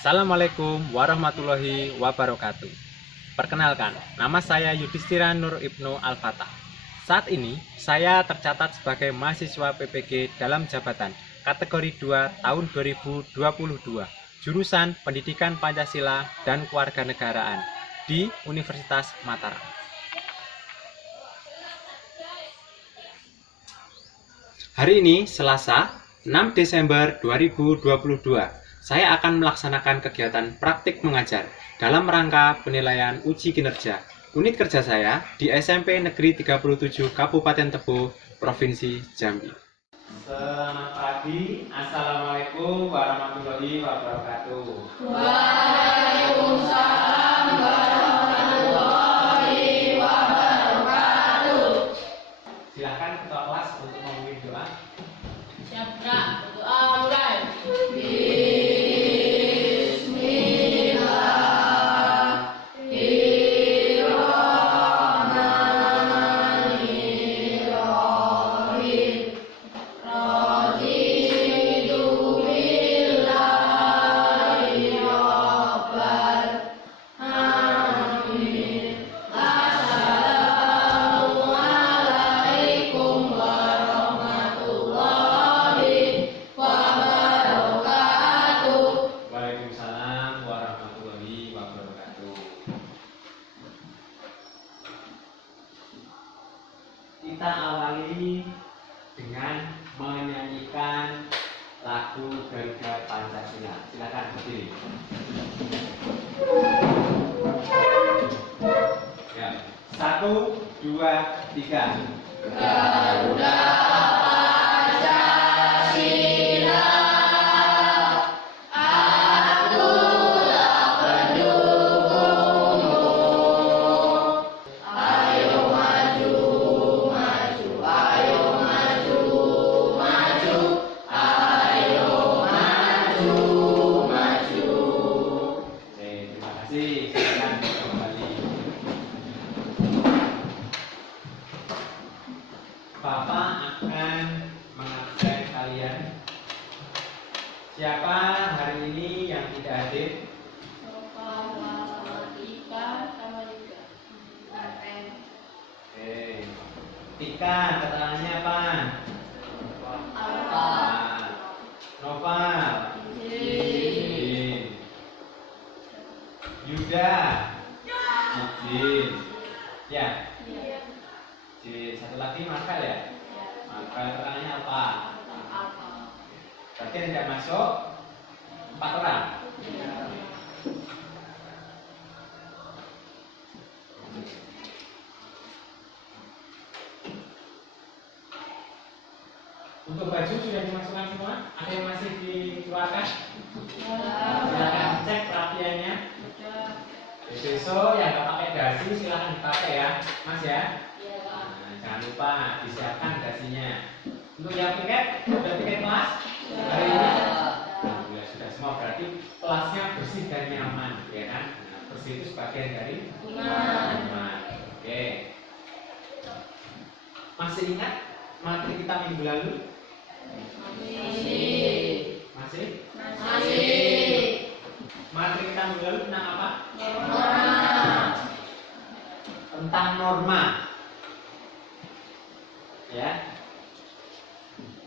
Assalamualaikum warahmatullahi wabarakatuh. Perkenalkan, nama saya Yudhistira Nur Ibnu Al-Fatah. Saat ini, saya tercatat sebagai mahasiswa PPG dalam jabatan kategori 2 tahun 2022, jurusan Pendidikan Pancasila dan Kewarganegaraan di Universitas Mataram. Hari ini, Selasa, 6 Desember 2022. Saya akan melaksanakan kegiatan praktik mengajar dalam rangka penilaian uji kinerja unit kerja saya di SMP Negeri 37 Kabupaten Tebo, Provinsi Jambi. Selamat pagi, Assalamualaikum warahmatullahi wabarakatuh. Waalaikumsalam warahmatullahi wabarakatuh. Silakan ketua kelas untuk memimpin doa. Siap, Kak. Doa mulai. Waalaikumsalam warahmatullahi wabarakatuh. Kita awali dengan menyanyikan lagu Garuda Pancasila. Silakan berdiri. Ya. 1, 2, 3. Garuda Pancasila, akulah pendukungmu. Ayo maju, maju, ayo maju, maju, ayo maju, maju. Oke, terima kasih. Silakan kembali. Bapak akan mengabsen kalian. Siapa hari ini yang tidak hadir? Sofa, sama Tika, sama juga. Oke. Tika, keterangannya apa? Apa? Noval. Izin. Yuda. Izin. Ya. Izin. Satu lagi Marvel ya? Marvel, keterangannya apa? Berarti tidak masuk 4 orang. Untuk baju sudah dimasukkan semua? Ada yang masih dikeluarkan? Silakan cek perapiannya. Besok yang nggak pakai dasi silahkan dipakai ya, Mas ya. Nah, jangan lupa disiapkan dasinya. Untuk yang tiket, udah tiket kelas hari ini? Alhamdulillah sudah semua, berarti kelasnya bersih dan nyaman, ya kan? Nah, bersih itu sebagian dari nyaman. Oke. Masih ingat materi kita minggu lalu? Masih? Materi kita minggu lalu tentang apa? Tentang norma. Ya.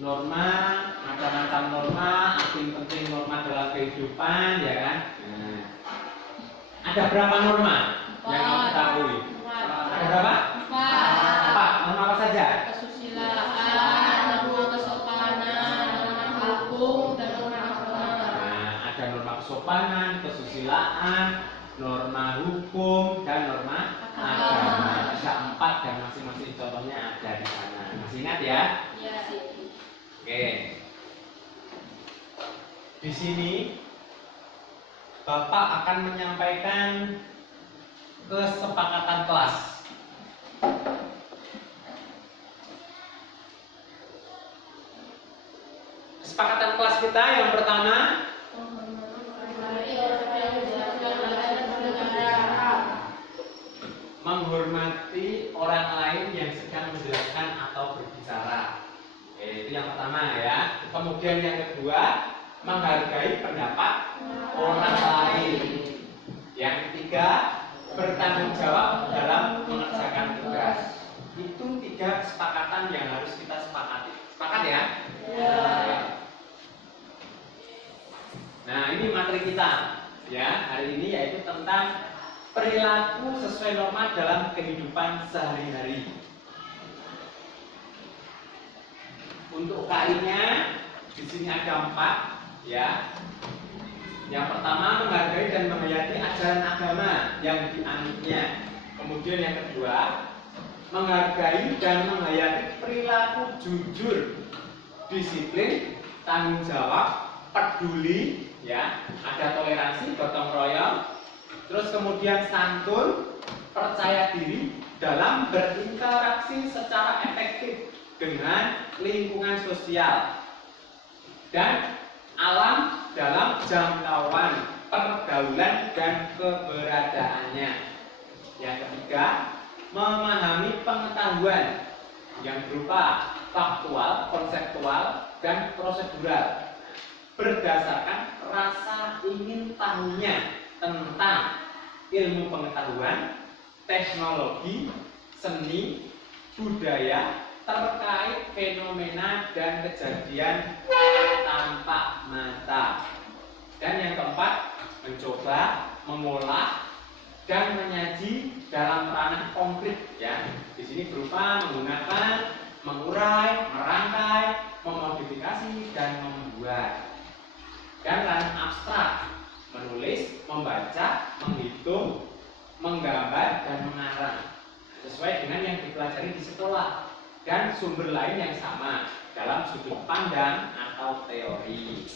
Norma, macam-macam norma, arti penting norma dalam kehidupan, ya kan? Nah, ada berapa norma yang kamu ketahui? Ada berapa? 4. Norma apa saja? Kesusilaan, norma kesopanan, norma hukum, dan norma agama. Nah, ada norma kesopanan, kesusilaan, norma hukum, dan norma agama. Ada 4 dan masing-masing contohnya ada di sana. Masih ingat ya? Ya. Oke. Di sini Bapak akan menyampaikan kesepakatan kelas. Kesepakatan kelas kita yang pertama, menghormati orang lain yang sedang menjelaskan atau berbicara. Itu yang pertama ya. Kemudian yang kedua, menghargai pendapat orang lain. Yang ketiga, bertanggung jawab dalam mengerjakan tugas. Itu 3 kesepakatan yang harus kita sepakati. Sepakat ya? Ya. Nah, ini materi kita ya hari ini, yaitu tentang perilaku sesuai norma dalam kehidupan sehari-hari. Untuk KI-nya di sini ada 4 ya. Yang pertama, menghargai dan menghayati ajaran agama yang dianutnya. Kemudian yang kedua, menghargai dan menghayati perilaku jujur, disiplin, tanggung jawab, peduli, ya, ada toleransi, gotong royong, terus kemudian santun, percaya diri dalam berinteraksi secara efektif dengan lingkungan sosial, dan alam dalam jangkauan pergaulan dan keberadaannya. Yang ketiga, memahami pengetahuan yang berupa faktual, konseptual, dan prosedural berdasarkan rasa ingin tahunya tentang ilmu pengetahuan, teknologi, seni, budaya terkait fenomena dan kejadian tanpa mata. Dan yang keempat, mencoba, mengolah, dan menyaji dalam ranah konkret ya. Di sini berupa menggunakan, mengurai, merangkai, memodifikasi, dan membuat. Dan ranah abstrak, menulis, membaca, menghitung, menggambar, dan mengarang sesuai dengan yang dipelajari di sekolah, dan sumber lain yang sama dalam sudut pandang atau teori.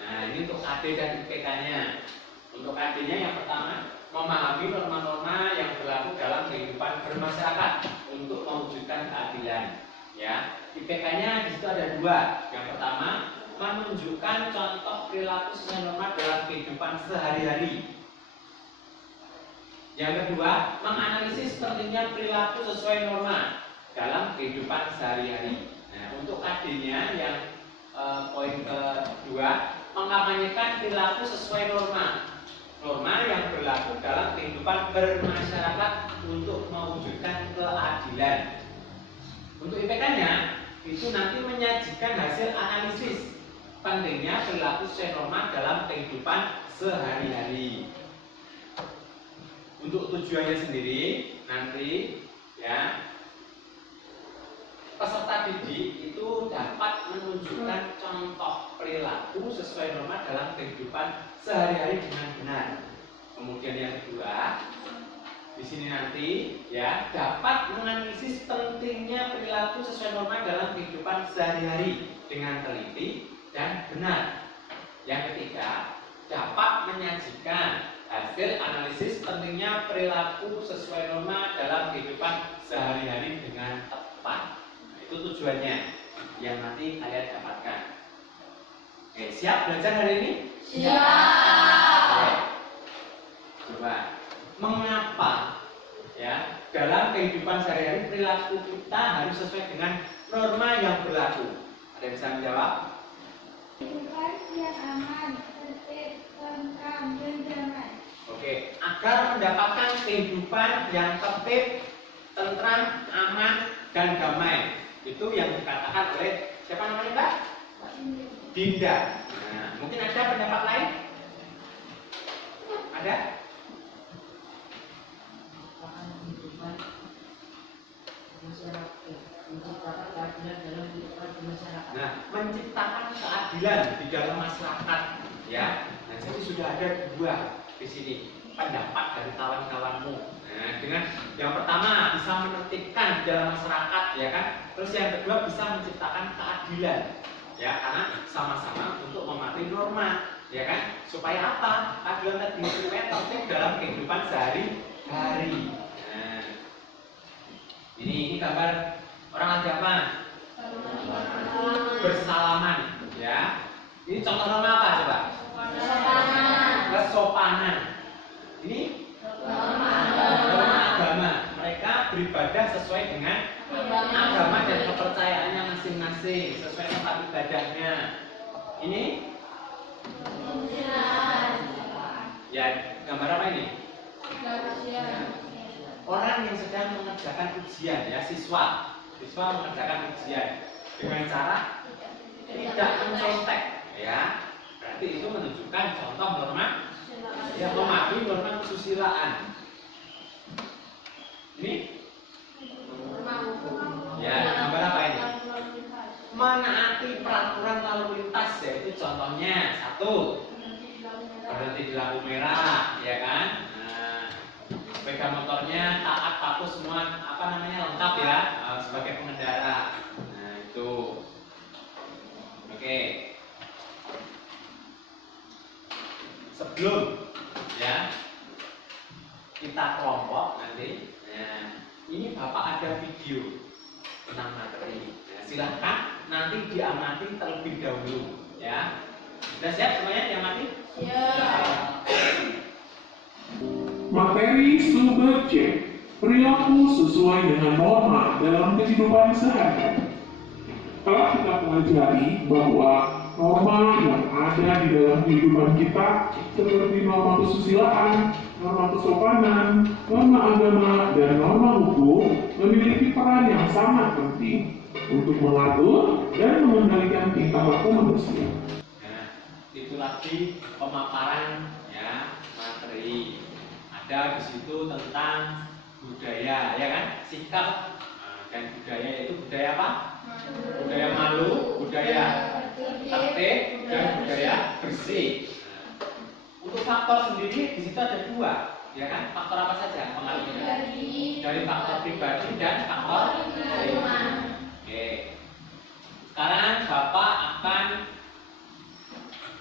Nah, ini untuk KD dan IPK-nya. Untuk KD-nya yang pertama, memahami norma-norma yang berlaku dalam kehidupan bermasyarakat untuk mewujudkan keadilan. Ya, IPK-nya di situ ada 2. Yang pertama, menunjukkan contoh perilaku sesuai norma dalam kehidupan sehari-hari. Yang kedua, menganalisis pentingnya perilaku sesuai norma dalam kehidupan sehari-hari. Nah, untuk KD-nya yang poin kedua, mengkampanyekan perilaku sesuai norma. Norma yang berlaku dalam kehidupan bermasyarakat untuk mewujudkan keadilan. Untuk IPK-nya, itu nanti menyajikan hasil analisis pentingnya perilaku sesuai norma dalam kehidupan sehari-hari. Untuk tujuannya sendiri nanti ya, peserta didik itu dapat menunjukkan contoh perilaku sesuai norma dalam kehidupan sehari-hari dengan benar. Kemudian yang kedua, di sini nanti ya, dapat menganalisis pentingnya perilaku sesuai norma dalam kehidupan sehari-hari dengan teliti dan benar. Yang ketiga, dapat menyajikan hasil analisis pentingnya perilaku sesuai norma dalam kehidupan sehari-hari dengan tepat. Nah, itu tujuannya yang nanti kalian dapatkan. Oke, siap belajar hari ini? Siap. Oke. Coba, mengapa ya dalam kehidupan sehari-hari perilaku kita harus sesuai dengan norma yang berlaku? Ada yang bisa menjawab? Kehidupan yang aman, tertib, tentram, dan damai. Oke, agar mendapatkan kehidupan yang tertib, tentram, aman, dan damai. Itu yang dikatakan oleh siapa namanya, Mbak? Dinda. Nah, mungkin ada pendapat lain? Ada? Nah, menciptakan keadilan di dalam masyarakat, ya. Nah, jadi sudah ada 2 di sini pendapat dari kawan-kawanmu. Nah, dengan yang pertama bisa menertibkan di dalam masyarakat, ya kan. Terus yang kedua bisa menciptakan keadilan, ya, karena sama-sama untuk mematuhi norma, ya kan. Supaya apa? Keadilan tadi supaya tertib dalam kehidupan sehari-hari. Nah, ini gambar orang lagi apa? Bersalaman, ya. Ini contoh norma apa coba? Kesopanan. Ini norma agama. Mereka beribadah sesuai dengan agama dan kepercayaannya masing-masing, sesuai tempat ibadahnya. Ini? Ya, gambar apa ini? Orang yang sedang mengerjakan ujian ya, siswa mengerjakan ujian dengan cara tidak mencontek ya. Berarti itu menunjukkan contoh norma yang mematuhi norma kesusilaan. Ini? Ya, gambar apa ini? Menaati peraturan lalu lintas, yaitu contohnya satu, berhenti di lampu merah, ya kan? Nah, sepeda motornya taat patuh semua lengkap ya sebagai pengendara. Nah itu, oke. Sebelum ya kita kelompok nanti, nah, ini Bapak ada video tentang materi. Nah, silahkan nanti diamati terlebih dahulu ya. Sudah siap semuanya diamati? Siap. Materi sumber C, perilaku sesuai dengan norma dalam kehidupan sehari-hari. Telah kita pelajari bahwa norma yang ada di dalam kehidupan kita seperti norma kesusilaan, norma kesopanan, norma agama, dan norma hukum memiliki peran yang sangat penting untuk mengatur dan mengendalikan tingkah laku manusia. Nah, itu lagi pemaparan ya materi. Ada di situ tentang budaya, ya kan? Sikap dan budaya itu budaya apa? Budaya malu, budaya tertib, dan budaya bersih. Untuk faktor sendiri di situ ada dua, ya kan? Faktor apa saja pengaruhnya? Dari faktor pribadi dan faktor lingkungan. Oke. Sekarang Bapak akan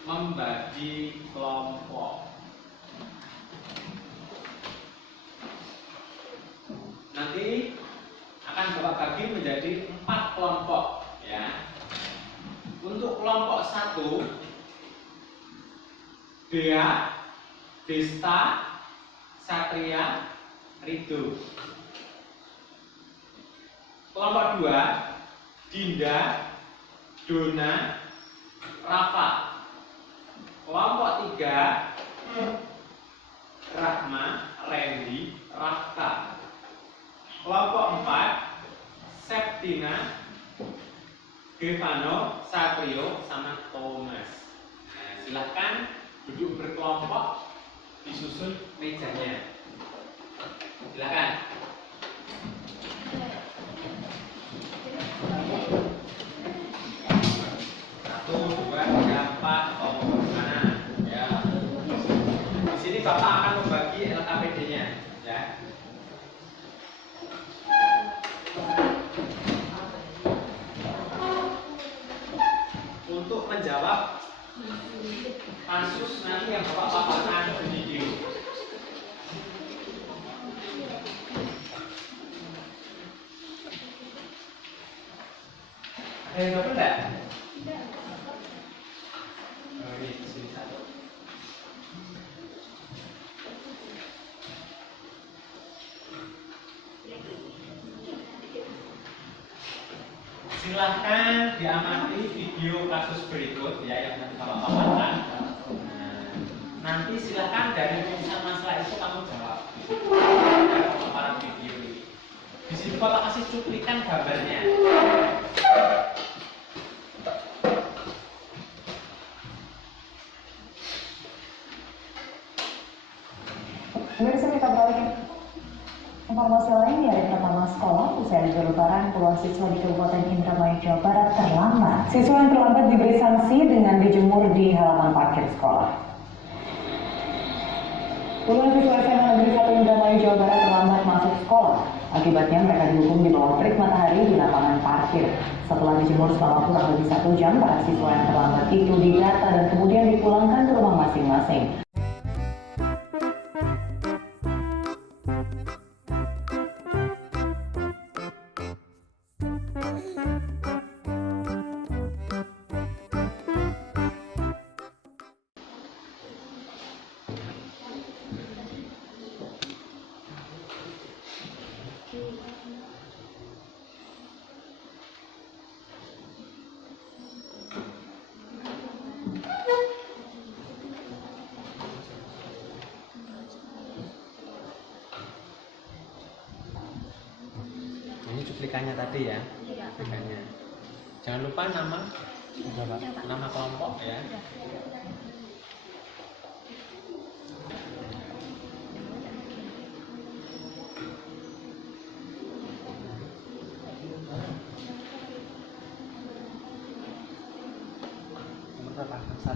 membagi kelompok. Nanti akan Bapak bagi menjadi 4 kelompok ya. Untuk kelompok 1, Dea, Desta, Satria, Rido. Kelompok 2, Dinda, Dona, Rafa. Kelompok 3, Rahma, Randy, Rafka. Kelompok 4, Septina, Gevano, Satrio, sama Thomas. Nah, silahkan duduk berkelompok, disusun mejanya. Silahkan. Satu, dua, tiga, empat, mana? Ya. Di sini Bapak akan membagi LKPD-nya, ya. Untuk menjawab kasus nanti yang Bapak paparkan di video. Ada yang jawab enggak? Oh, ini sini satu. Silahkan diamati video kasus berikut ya yang nanti Bapak paparkan. Nanti silahkan dari rumusan masalah itu kamu jawab. Paparan video ini. Di situ Bapak kasih cuplikan gambarnya. Pemirsa, kita beralih informasi lain di hari pertama sekolah. Usai libur lebaran, puluhan siswa di Kabupaten Indramayu, Jawa Barat terlambat. Siswa yang terlambat diberi sanksi dengan dijemur di halaman parkir sekolah. Puluhan siswa SMA Negeri 1 Indramayu, Jawa Barat terlambat masuk sekolah. Akibatnya mereka dihukum di bawah terik matahari di lapangan parkir. Setelah dijemur selama kurang lebih 1 jam, para siswa yang terlambat itu didata dan kemudian dipulangkan ke rumah masing-masing. cuplikannya tadi ya. Cuplikannya. Jangan lupa nama kelompok ya. Nomor berapa? 1.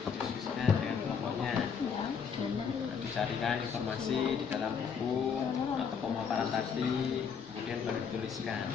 Diskusikan dengan kelompoknya. Dicarikan informasi di dalam buku atau pemaparan tadi, kemudian baru dituliskan.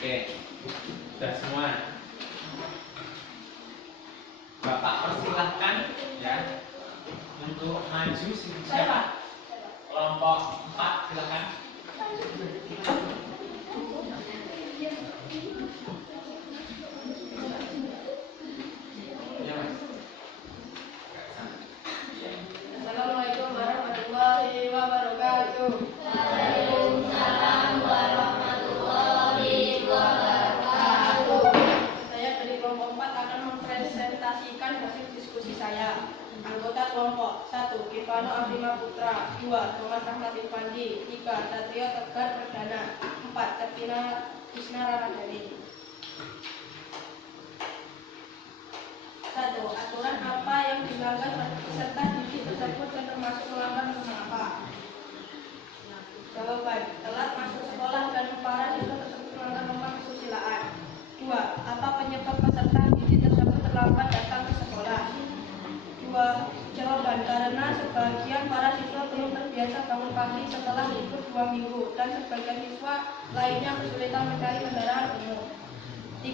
Oke, sudah semua. Bapak persilahkan ya untuk maju siapa? Kelompok 4 silakan. Ya, Mas. Assalamualaikum warahmatullahi wabarakatuh. Waalaikumsalam warahmatullahi wabarakatuh. Saya dari kelompok 4 akan mempresentasikan hasil diskusi saya. Anggota kelompok 1. Kifano Abdima Putra. 2. Thomas Ahmad Irfandi. 3. Satrio Tegar Perdana. 4. Septina Isna Ramadhani. 1. Aturan apa yang dilanggar peserta didik tersebut dan termasuk melanggar tentang apa? Jawaban. Telat masuk sekolah dan para siswa tersebut melanggar norma kesusilaan. 2. Apa penyebab peserta didik tersebut terlambat datang ke sekolah? 2. Jawaban. Karena sebagian para siswa belum terbiasa bangun pagi setelah libur 2 minggu dan sebagian siswa lainnya kesulitan mencari kendaraan umum.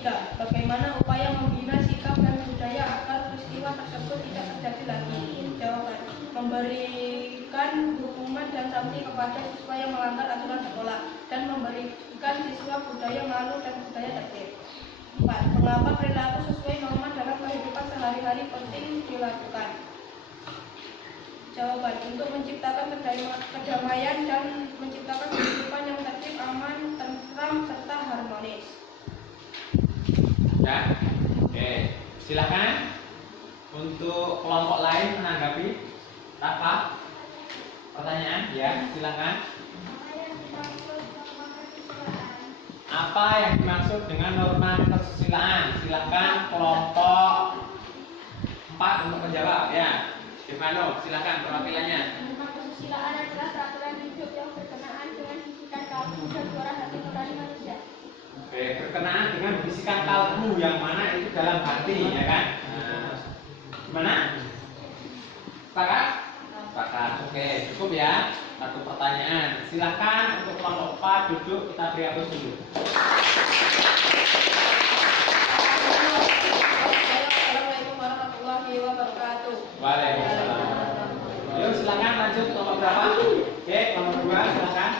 3. Bagaimana upaya membina sikap dan budaya agar peristiwa tersebut tidak terjadi lagi? Jawaban: memberikan hukuman dan sanksi kepada siswa yang melanggar aturan sekolah dan memberikan siswa budaya malu dan budaya tertib. 4. Mengapa perilaku sesuai norma dalam kehidupan sehari-hari penting dilakukan? Jawaban: untuk menciptakan kedamaian dan menciptakan kehidupan yang tertib, aman, tentram, serta harmonis. Ya, oke. Silakan untuk kelompok lain menanggapi. Apa? Pertanyaan? Ya, silakan. Apa yang dimaksud dengan norma kesusilaan? Silakan kelompok 4 untuk menjawab. Ya, Stefano, silakan perwakilannya. Norma kesusilaan adalah peraturan hidup yang berkenaan dengan bisikan kalbu dan suara hati nurani manusia. Oke, berkenaan dengan bisikan kalbu yang mana itu dalam hati, ya kan? Nah, gimana? Sepakat? Sepakat. Oke, cukup ya. Satu pertanyaan. Silakan untuk kelompok 4 duduk, kita beri aplaus dulu. Assalamualaikum warahmatullahi wabarakatuh. Waalaikumsalam. Yuk silakan lanjut kelompok berapa? Oke, kelompok 2 silakan.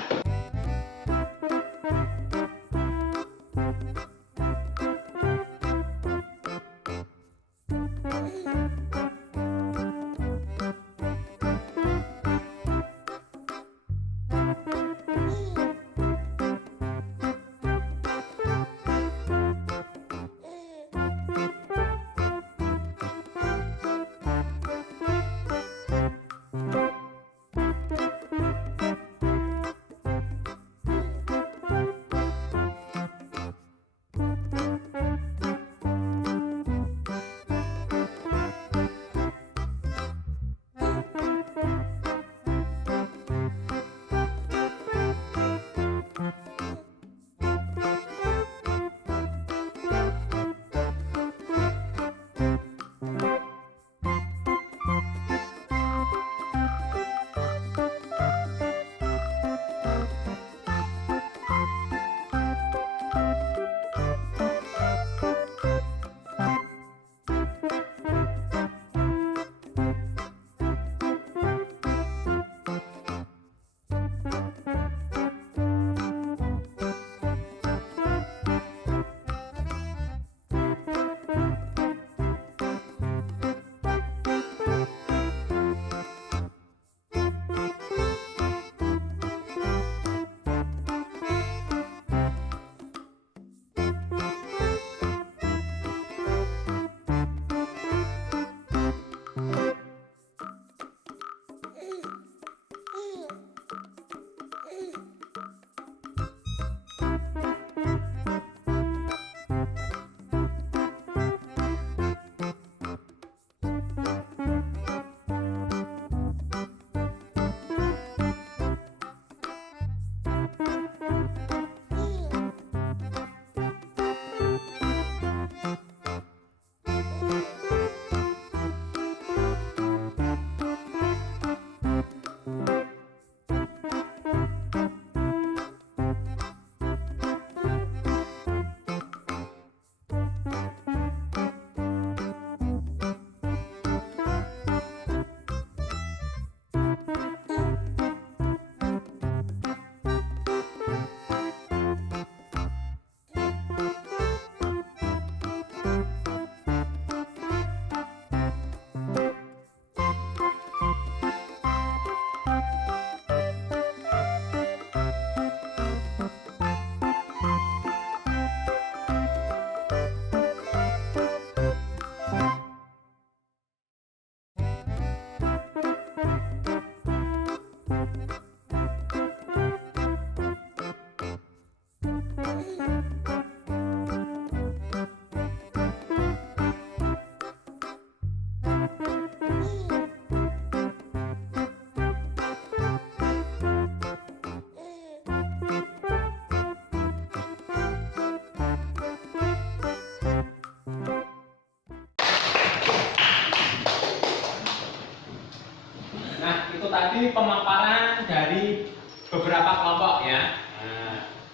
Itu tadi pemaparan dari beberapa kelompok ya,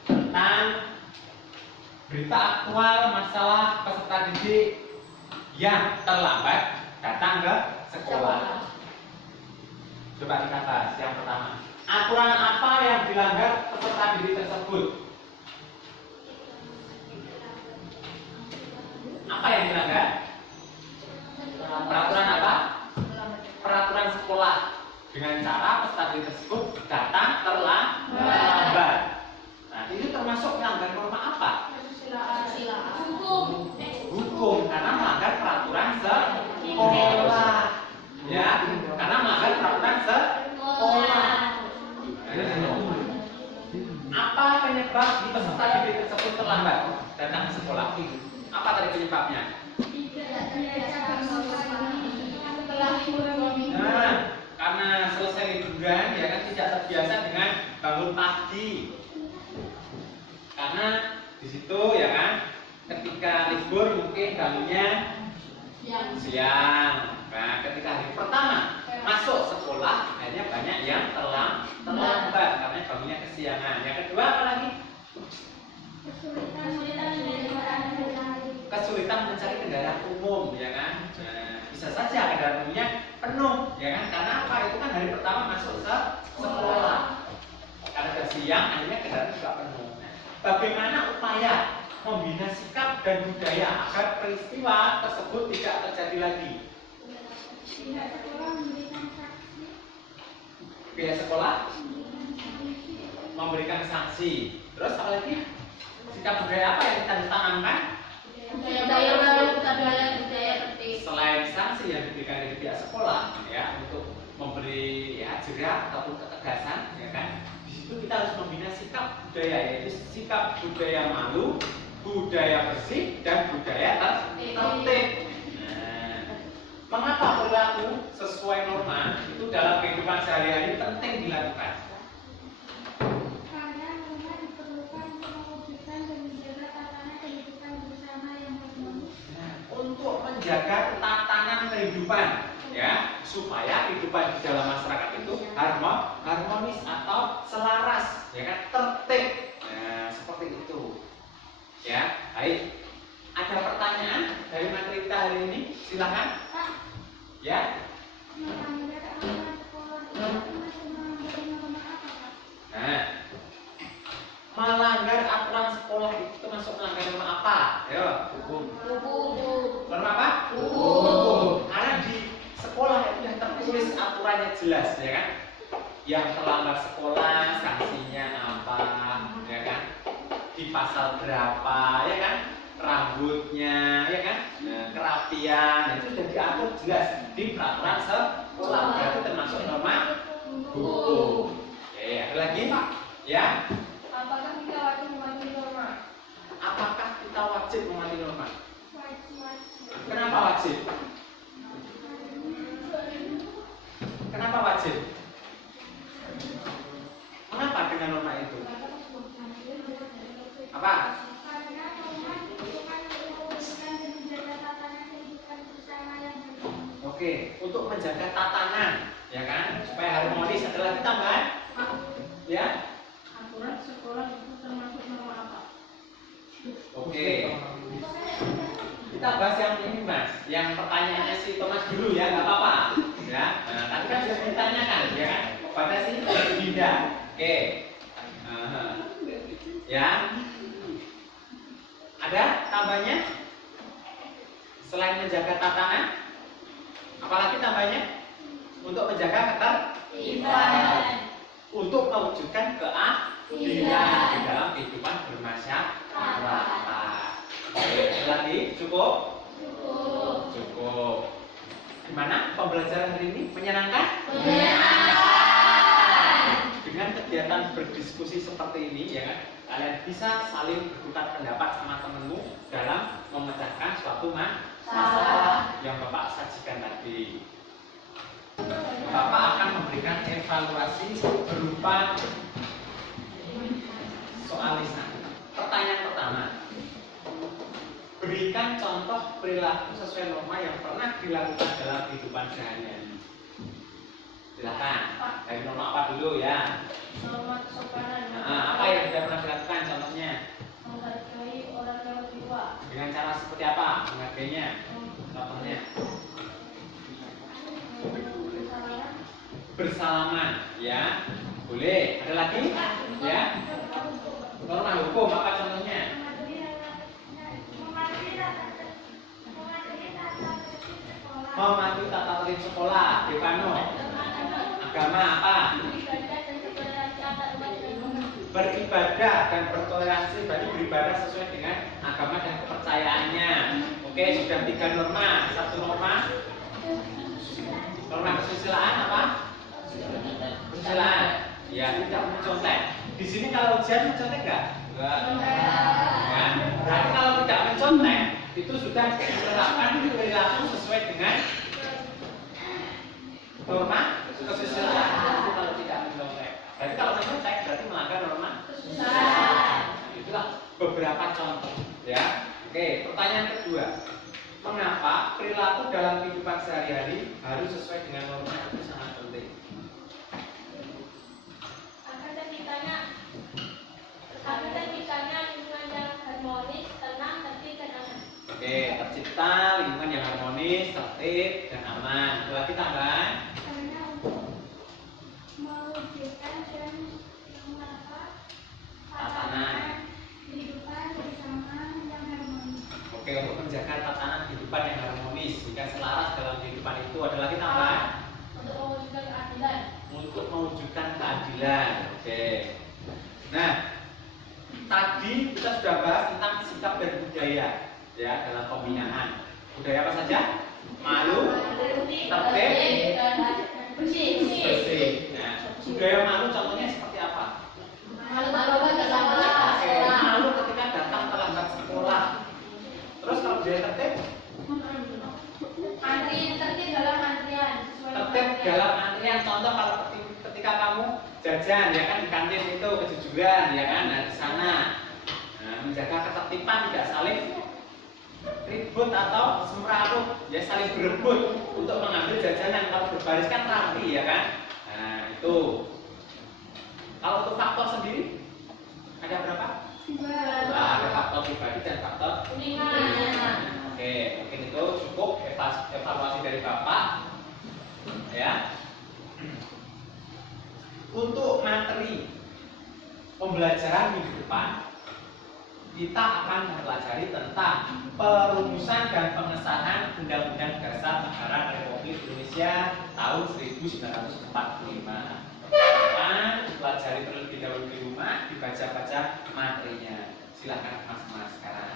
tentang berita aktual masalah peserta didik yang terlambat datang ke sekolah. Coba kita bahas yang pertama. Aturan apa yang dilanggar peserta didik tersebut? Apa yang dilanggar? Peraturan apa? Peraturan sekolah dengan cara peserta didik tersebut datang terlambat. Nah, ini termasuk melanggar norma apa? Hukum, karena melanggar peraturan sekolah. Ya, karena melanggar peraturan sekolah. Apa penyebab peserta didik tersebut terlambat datang ke sekolah? Apa tadi penyebabnya? Nah, karena selesai liburan ya kan tidak terbiasa dengan bangun pagi. Karena di situ ya kan ketika libur mungkin bangunnya siang. Nah, ketika hari pertama masuk sekolah akhirnya banyak yang terlambat karena bangunnya kesiangan. Yang kedua apa lagi? Kesulitan mencari kendaraan umum ya kan. Nah, bisa saja kendaraan umumnya penuh ya kan, karena apa? Itu kan hari pertama masuk ke sekolah. Karena kesiang akhirnya kendaraan juga penuh. Nah, bagaimana upaya membina sikap dan budaya agar peristiwa tersebut tidak terjadi lagi? Pihak sekolah memberikan sanksi. Terus apa lagi? Sikap budaya apa yang kita tanamkan? budaya tertib. Selain sanksi yang diberikan dari pihak sekolah ya untuk memberi ya jerat ataupun ketegasan ya kan, di situ kita harus membina sikap budaya, yaitu sikap budaya malu, budaya bersih, dan budaya tertib. Mengapa perilaku sesuai norma itu dalam kehidupan sehari-hari penting dilakukan? Karena norma diperlukan untuk mewujudkan dan menjaga tatanan kehidupan bersama yang harmonis. Untuk menjaga tatanan kehidupan, ya, supaya kehidupan di dalam masyarakat itu harmonis atau selaras, ya kan, tertib. Nah, seperti itu. Ya, baik. Ada pertanyaan dari materi kita hari ini? Silakan. Ya. Melanggar aturan sekolah itu masih melanggar norma apa, Pak? Nah, melanggar aturan sekolah itu masuk melanggar norma apa? Ayo, hukum. Norma apa? Hukum. Karena di sekolah itu yang tertulis aturannya jelas, ya kan? Yang terlambat sekolah sanksinya apa, ya kan? Di pasal berapa, ya kan? Rambutnya, ya kan? Nah, kerapian itu sudah diatur jelas di peraturan sekolah. Berarti termasuk norma hukum. Oke, ada lagi? Ya. Apakah kita wajib mematuhi norma? Apakah kita wajib mematuhi norma? Wajib. Kenapa wajib? Kenapa wajib? Mengapa dengan norma itu? Apa? Karena norma diperlukan untuk mewujudkan dan menjaga tatanan kehidupan bersama yang harmonis. Oke, untuk menjaga tatanan, ya kan, supaya harmonis. Ada lagi tambahan? Ya? Aturan sekolah itu termasuk norma apa? Oke. Kita bahas yang ini, Mas. Yang pertanyaannya si Thomas dulu ya, nggak apa-apa. Ya. Nah, tadi kan sudah ditanyakan, ya kan? Pada si Dinda. Oke. Ya. Ada tambahnya? Selain menjaga tatanan, apalagi tambahnya? Untuk menjaga ketertiban. Untuk mewujudkan keadilan di dalam kehidupan bermasyarakat. Oke, lagi cukup? Cukup. Gimana pembelajaran hari ini? Menyenangkan? Dengan kegiatan berdiskusi seperti ini, ya kan, kalian bisa saling bertukar pendapat sama temenmu dalam memecahkan suatu masalah yang Bapak sajikan tadi. Bapak akan memberikan evaluasi berupa soal lisan. Pertanyaan pertama, berikan contoh perilaku sesuai norma yang pernah dilakukan dalam kehidupan sehari-hari. Silakan. Dari norma apa dulu ya? Norma kesopanan. Nah, apa yang sudah pernah dilakukan contohnya? Menghargai orang cara seperti apa menghargainya? Contohnya bersalaman, ya boleh. Ada lagi, ya norma hukum apa contohnya? Mematuhi tata tertib sekolah, Devano. Agama apa? Beribadah dan bertoleransi, berarti beribadah sesuai dengan agama dan kepercayaannya. Oke, sudah 3 norma. Satu norma kesusilaan apa? Kesusilaan. Ya, tidak mencontek. Di sini kalau ujian mencontek enggak? Enggak. Berarti kalau tidak mencontek itu sudah menerapkan perilaku sesuai dengan norma kesusilaan. Itu kalau tidak mencontek. Berarti kalau mencontek berarti melanggar norma kesusilaan. Itulah beberapa contoh, ya. Oke, pertanyaan kedua. Mengapa perilaku dalam kehidupan sehari-hari harus sesuai dengan norma? Itu sangat penting. Agar terciptanya lingkungan yang harmonis, tenang, tertib, dan aman. Oke, tercipta lingkungan yang harmonis, tertib, dan aman. Ada lagi tambahan? Karena untuk mewujudkan dan Tatanan. kehidupan bersama yang harmonis. Oke, untuk menjaga tatanan kehidupan yang harmonis, jika selaras dalam kehidupan itu, ada lagi tambahan? Untuk mewujudkan keadilan. Untuk mewujudkan keadilan. Oke. Nah, tadi kita sudah bahas tentang sikap dan budaya, ya, dalam pembinaan. Budaya apa saja? Malu, tertib, bersih. Nah, budaya malu contohnya seperti apa? Oke, malu ketika datang terlambat sekolah. Terus kalau budaya tertib? Tertib dalam antrian. Tertib dalam antrian. Contoh kalau ketika kamu jajan, ya kan, di kantin itu kejujuran, ya kan, nah di sana. Nah, menjaga ketertiban, tidak saling ribut atau semrawut, ya saling berebut untuk mengambil jajanan. Kalau berbaris kan rapi, ya kan. Nah itu. Kalau untuk faktor sendiri ada berapa? Nah, ada faktor pribadi dan faktor lingkungan. Oke, mungkin itu cukup evaluasi dari Bapak, ya. Untuk materi pembelajaran minggu depan, kita akan mempelajari tentang perumusan dan pengesahan Undang-Undang Dasar Negara Republik Indonesia tahun 1945. Pelajari terlebih dahulu di rumah, dibaca-baca materinya. Silakan mas-mas sekarang.